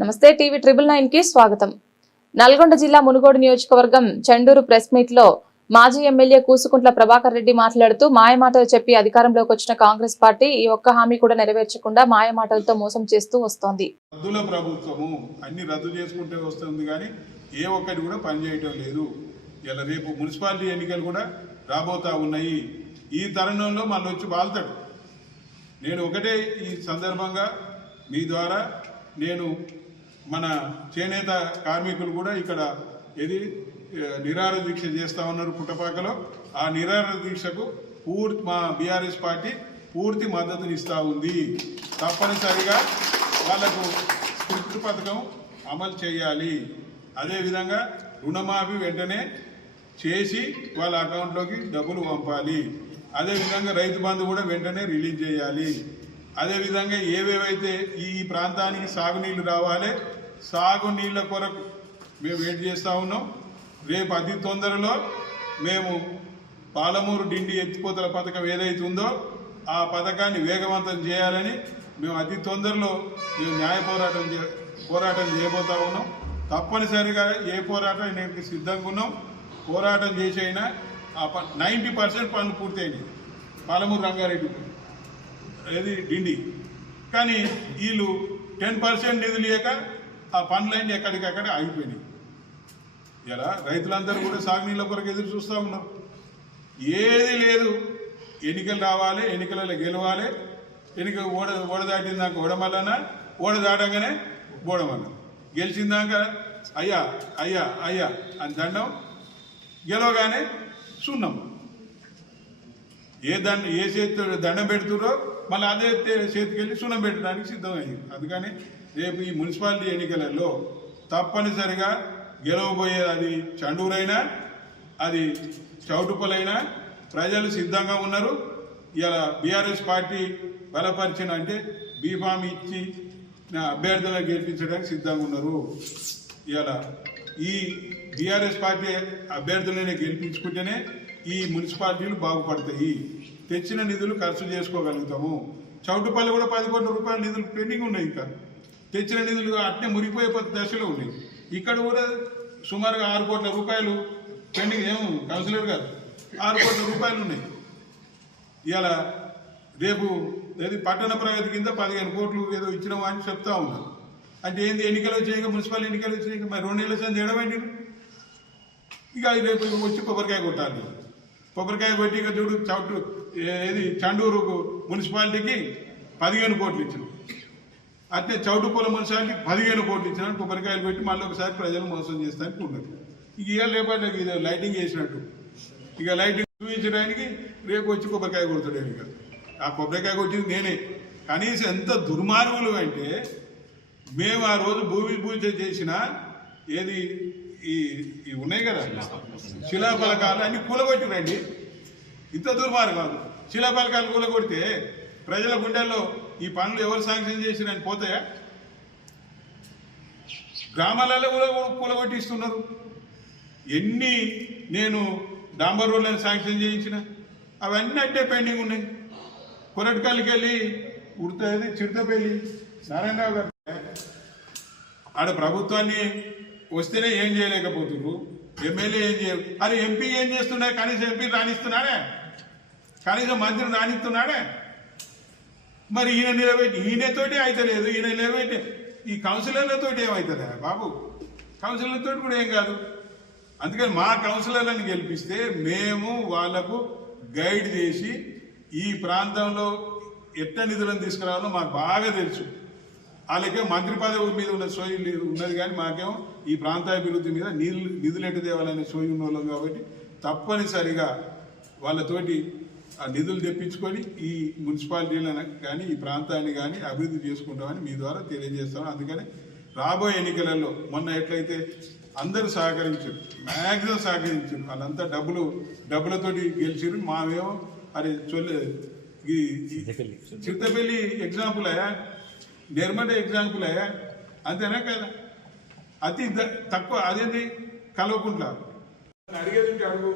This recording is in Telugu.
నమస్తే టీవీ ట్రిపుల్ నైన్కి స్వాగతం. నల్గొండ జిల్లా మునుగోడు నియోజకవర్గం చండూరు ప్రెస్ మీట్లో మాజీ ఎమ్మెల్యే కూసుకుంట్ల ప్రభాకర్ రెడ్డి మాట్లాడుతూ మాయమాటలు చెప్పి అధికారంలోకి వచ్చిన కాంగ్రెస్ పార్టీ ఈ ఒక్క హామీ కూడా నెరవేర్చకుండా మాయమాటలతో మోసం చేస్తూ వస్తోంది. రద్దుల ప్రభుత్వము అన్ని రద్దు చేసుకుంటే వస్తుంది కానీ ఏ ఒక్కటి కూడా పనిచేయటం లేదు. ఇలా రేపు మున్సిపాలిటీ ఎన్నికలు కూడా రాబోతా ఉన్నాయి. ఈ తరుణంలో మళ్ళీ వచ్చి బాల్తాడు. నేను ఒకటే ఈ సందర్భంగా మీ ద్వారా నేను మన చేనేత కార్మికులు కూడా ఇక్కడ ఏది ఆ, నిరాహార దీక్ష చేస్తా ఉన్నారు పుట్టపాకలో. ఆ నిరాహార దీక్షకు పూర్తి మా బీఆర్ఎస్ పార్టీ పూర్తి మద్దతునిస్తా ఉంది. తప్పనిసరిగా వాళ్ళకు స్క్రిప్ట్ పథకం అమలు చేయాలి. అదేవిధంగా రుణమాఫీ వెంటనే చేసి వాళ్ళ అకౌంట్లోకి డబ్బులు పంపాలి. అదేవిధంగా రైతు బంధు కూడా వెంటనే రిలీజ్ చేయాలి. అదేవిధంగా ఏవేవైతే ఈ ప్రాంతానికి సాగునీళ్ళు రావాలి సాగునీళ్ళ కొరకు మేము వెయిట్ చేస్తూ ఉన్నాం. రేపు అతి తొందరలో మేము పాలమూరు డిండి ఎత్తిపోతల పథకం ఏదైతే ఉందో ఆ పథకాన్ని వేగవంతం చేయాలని మేము అతి తొందరలో మేము న్యాయ పోరాటం చే పోరాటం చేయబోతా ఉన్నాం. తప్పనిసరిగా ఏ పోరాటం నేను సిద్ధంగా ఉన్నాం. పోరాటం చేసైనా ఆ ఆ నైంటీ పర్సెంట్ పనులు పూర్తయినాయి. పాలమూరు రంగారెడ్డి ఏది? డిండి. కానీ వీళ్ళు టెన్ పర్సెంట్ నిధులు లేక ఆ పనులన్నీ ఎక్కడికక్కడ ఆగిపోయినాయి. ఇలా రైతులందరూ కూడా సాగునీళ్ళ కొరకు ఎదురు చూస్తూ ఉన్నారు. ఏది లేదు. ఎన్నికలు రావాలి ఎన్నికలలో గెలవాలి. ఎన్నిక ఓడ ఓడ దాటిందాక ఓడమల్లన ఓడ దాటంగానే బోడమల్ల గెలిచిందాక అయ్యా అయ్యా అయ్యా అని దండం. గెలవగానే సున్నం. ఏ దండ ఏ చేతి దండం పెడుతురో మళ్ళీ అదే చేతికెళ్ళి సున్నం పెట్టడానికి సిద్ధమైంది. అందుకని రేపు ఈ మున్సిపాలిటీ ఎన్నికలలో తప్పనిసరిగా గెలవబోయేది అది చండూరైనా అది చౌటుపలైనా ప్రజలు సిద్ధంగా ఉన్నారు. ఇలా బీఆర్ఎస్ పార్టీ బలపరిచిన అంటే బీఫామ్ ఇచ్చి అభ్యర్థులను గెలిపించడానికి సిద్ధంగా ఉన్నారు. ఇలా ఈ బీఆర్ఎస్ పార్టీ అభ్యర్థులనే గెలిపించుకుంటేనే ఈ మున్సిపాలిటీలు బాగుపడతాయి. తెచ్చిన నిధులు ఖర్చు చేసుకోగలుగుతాము. చౌటుపల్లి కూడా పది కోట్ల రూపాయల నిధులు పెండింగ్ ఉన్నాయి ఇంకా. తెచ్చిన నిధులు అట్నే మురిగిపోయే దశలో ఉన్నాయి. ఇక్కడ కూడా సుమారుగా ఆరు కోట్ల రూపాయలు పెండింగ్ ఏమో కౌన్సిలర్ గారు? ఆరు కోట్ల రూపాయలు ఉన్నాయి. ఇలా రేపు ఏది పట్టణ ప్రగతి కింద పదిహేను కోట్లు ఏదో ఇచ్చినాము అని చెప్తా ఉన్నారు. అంటే ఏంది ఎన్నికలు వచ్చాయి మున్సిపల్ ఎన్నికలు వచ్చాయి మరి రెండు నెలల చేయడం ఏంటి? ఇక అది రేపు వచ్చి కొబ్బరికాయ కొట్టాలి. కొబ్బరికాయ కొట్టి చూడు చౌటు ఏది చండూరు మున్సిపాలిటీకి పదిహేను కోట్లు ఇచ్చిన. అట్లే చౌటుపూల మున్సిపాలిటీకి పదిహేను కోట్లు ఇచ్చిన కొబ్బరికాయలు పెట్టి మళ్ళీ ఒకసారి ప్రజలు మోసం చేస్తానికి ఉండదు ఇక ఇవాళ రేపటి ఇది లైటింగ్ వేసినట్టు ఇక లైటింగ్ చూపించడానికి రేపు వచ్చి కొబ్బరికాయ కొడతాడు ఇక. ఆ కొబ్బరికాయ కొట్టింది నేనే. కనీసం ఎంత దుర్మార్గులు అంటే మేము ఆ రోజు భూమి పూజ చేసిన ఏది ఈ ఇవి ఉన్నాయి కదా. శిలాఫలకాలు అన్ని కూలగొట్టినండి ఇంత దుర్మార్గాలు శిలాఫలకాలు కూలగొడితే ప్రజల గుండెల్లో ఈ పనులు ఎవరు శాంక్షన్ చేసిరని పోతాయా? గ్రామాలలో కూడా కూలగొట్టిస్తున్నారు. ఎన్ని నేను డాంబర్ రోడ్లను శాంక్షన్ చేయించిన? అవన్నీ అంటే పెండింగ్ ఉన్నాయి. కొరటికల్లికి వెళ్ళి ఉడతది చిడతపల్లి నారాయణరావు గారు. ఆడ ప్రభుత్వాన్ని వస్తేనే ఏం చేయలేకపోతున్నారు ఎమ్మెల్యే ఏం చేయరు అది ఎంపీ ఏం చేస్తున్నా కనీసం ఎంపీ రాణిస్తున్నాడే? కనీసం మంత్రి రాణిస్తున్నాడే? మరి ఈయన నిలబెట్టి ఈయనతోటి అవుతలేదు ఈయన నిలబెట్టి ఈ కౌన్సిలర్లతోటి ఏమవుతుందా బాబు? కౌన్సిలర్లతో కూడా ఏం కాదు. అందుకని మా కౌన్సిలర్లను గెలిపిస్తే మేము వాళ్ళకు గైడ్ చేసి ఈ ప్రాంతంలో ఎట్ట నిధులను తీసుకురావాలో మాకు బాగా తెలుసు. వాళ్ళకే మంత్రి పదవి మీద ఉన్న సోయి ఉన్నది కానీ మాకేమో ఈ ప్రాంతాభివృద్ధి మీద నీళ్ళు నిధులు ఎట్టు తేవాలనే సోయి ఉన్న వాళ్ళం కాబట్టి తప్పనిసరిగా వాళ్ళతోటి ఆ నిధులు తెప్పించుకొని ఈ మున్సిపాలిటీలను కానీ ఈ ప్రాంతాన్ని కానీ అభివృద్ధి చేసుకుంటామని మీ ద్వారా తెలియజేస్తాం అందుకని రాబోయే ఎన్నికలలో మొన్న ఎట్లయితే అందరూ సహకరించారు మ్యాక్సిమం సహకరించారు వాళ్ళంతా డబ్బులు డబ్బులతోటి గెలిచారు మావేమో అరే చొల్లే ఈ చిత్తపల్లి ఎగ్జాంపుల్ అయ్యా. నిర్మల ఎగ్జాంపుల్ అయ్యా అంతేనా కదా? అతి తక్కువ అదేంటి కలవకుండా. అడిగేది అడుగు